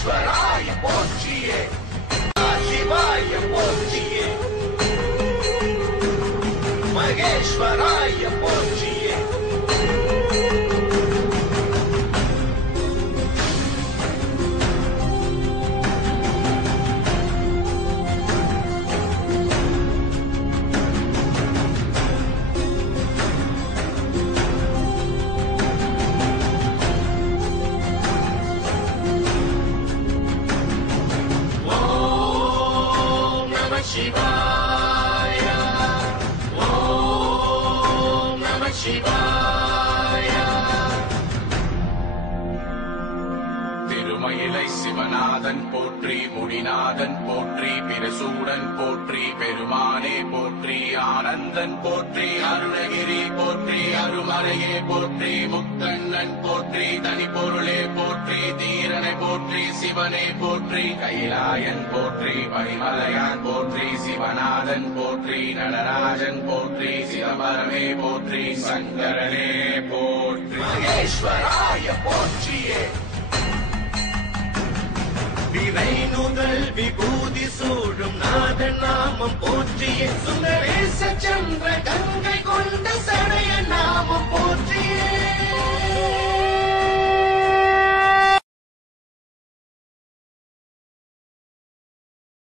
மகேஸ்வராய போற்றியே சிவாய போற்றியே மகேஸ்வராய போற்றியே Shivaya Om Namah Shivaya Thirumayilai Sivanathan போற்றி முடிநாதன் போற்றி பிரசூடன் போற்றி பெருமானே போற்றி ஆனந்தன் போற்றி அருணகிரி போற்றி அருமறையே போற்றி முக்கண்ணன் போற்றி தனிப்பொருளே போற்றி தீரனை போற்றி சிவனே போற்றி கைலாயன் போற்றி பரிமலையான் போற்றி சிவநாதன் போற்றி நடராஜன் போற்றி சிதம்பரமே போற்றி சங்கரனே போற்றி மகேஸ்வராய போற்றியே விரைநுதல் விபூதி சூழும் நாதன் நாமம் போற்றியே சுந்தரேச சந்திர கங்கை கொண்ட சடைய நாமம் போற்றியே